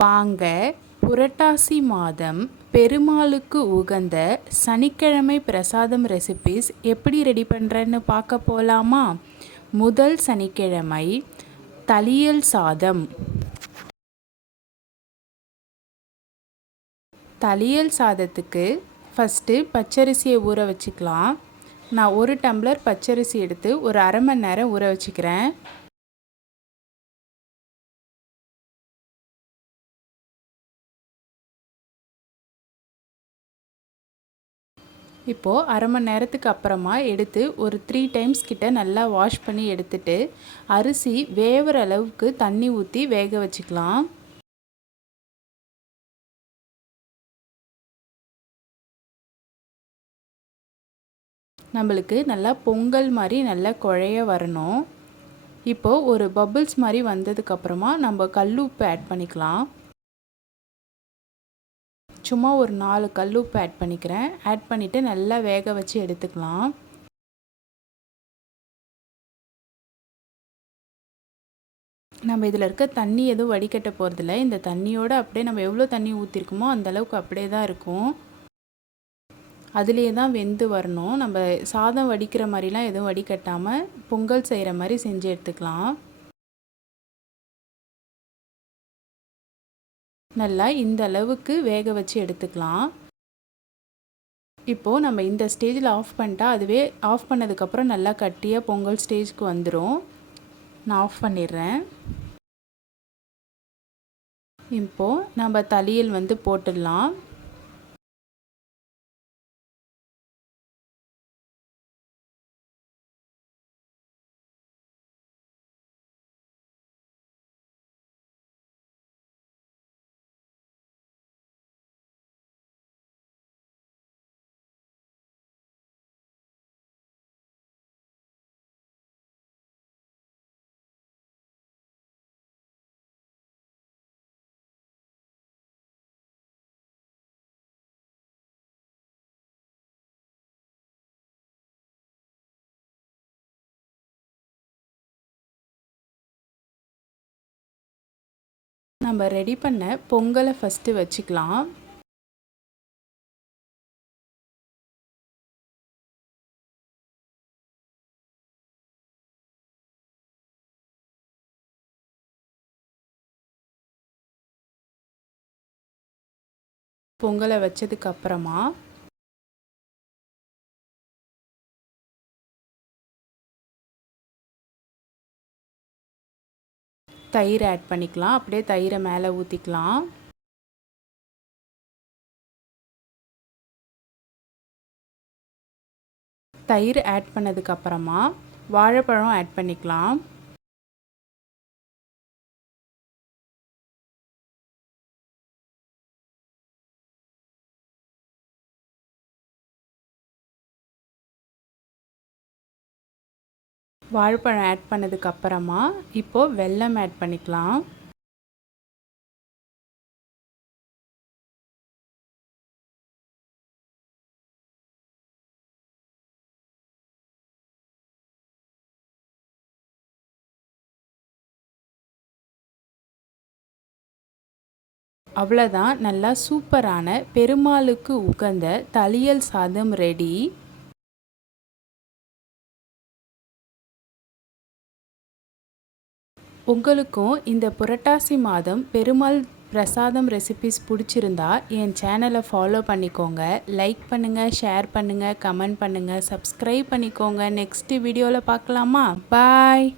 வாங்க புரட்டாசி மாதம் பெருமாளுக்கு உகந்த சனிக்கிழமை பிரசாதம் ரெசிபீஸ் எப்படி ரெடி பண்ணுறேன்னு பார்க்க போகலாமா? முதல் சனிக்கிழமை தளியல் சாதம். தளியல் சாதத்துக்கு ஃபஸ்ட்டு பச்சரிசியை ஊற வச்சுக்கலாம். நான் 1 டம்ளர் பச்சரிசி எடுத்து ஒரு அரை மணி நேரம் ஊற வச்சுக்கிறேன். இப்போது அரை மணி நேரத்துக்கு அப்புறமா எடுத்து ஒரு 3 டைம்ஸ் கிட்ட நல்லா வாஷ் பண்ணி எடுத்துட்டு அரிசி வேகிற அளவுக்கு தண்ணி ஊற்றி வேக வச்சுக்கலாம். நம்மளுக்கு நல்லா பொங்கல் மாதிரி நல்லா குழைய வரணும். இப்போது ஒரு பபிள்ஸ் மாதிரி வந்ததுக்கப்புறமா நம்ம கல் உப்பு ஆட் பண்ணிக்கலாம். சும்மா ஒரு 4 கல் உப்பு ஆட் பண்ணிக்கிறேன். ஆட் பண்ணிவிட்டு நல்லா வேக வச்சு எடுத்துக்கலாம். நம்ம இதில் இருக்க தண்ணி எதுவும் வடிகட்ட போகிறதில்ல. இந்த தண்ணியோடு அப்படியே நம்ம எவ்வளோ தண்ணி ஊற்றிருக்கோமோ அந்தளவுக்கு அப்படியே தான் இருக்கும். அதுலேயே தான் வெந்து வரணும். நம்ம சாதம் வடிக்கிற மாதிரிலாம் எதுவும் வடிகட்டாமல் பொங்கல் செய்கிற மாதிரி செஞ்சு எடுத்துக்கலாம். நல்லா இந்த அளவுக்கு வேக வச்சு எடுத்துக்கலாம். இப்போது நம்ம இந்த ஸ்டேஜில் ஆஃப் பண்ணிட்டா அதுவே ஆஃப் பண்ணதுக்கப்புறம் நல்லா கட்டியாக பொங்கல் ஸ்டேஜ்க்கு வந்துடும். நான் ஆஃப் பண்ணிடுறேன். இப்போது நம்ம தளியல் போட்டுடலாம். நம்ம ரெடி பண்ண பொங்கலை ஃபஸ்ட்டு வச்சுக்கலாம். பொங்கலை வச்சதுக்கப்புறமா தயிர் ஆட் பண்ணிக்கலாம். அப்படியே தயிரை மேலே ஊற்றிக்கலாம். தயிர் ஆட் பண்ணதுக்கப்புறமா வாழைப்பழம் ஆட் பண்ணிக்கலாம். வாழைப்பழம் ஆட் பண்ணதுக்கப்புறமா இப்போது வெல்லம் ஆட் பண்ணிக்கலாம். அவ்வளோதான், நல்லா சூப்பரான பெருமாளுக்கு உகந்த தளியல் சாதம் ரெடி. உங்களுக்கும் இந்த புரட்டாசி மாதம் பெருமாள் பிரசாதம் ரெசிபீஸ் பிடிச்சிருந்தா என் சேனலை ஃபாலோ பண்ணிக்கோங்க. லைக் பண்ணுங்கள், ஷேர் பண்ணுங்கள், கமெண்ட் பண்ணுங்கள், சப்ஸ்கிரைப் பண்ணிக்கோங்க. நெக்ஸ்ட் வீடியோவில் பார்க்கலாமா? பாய்.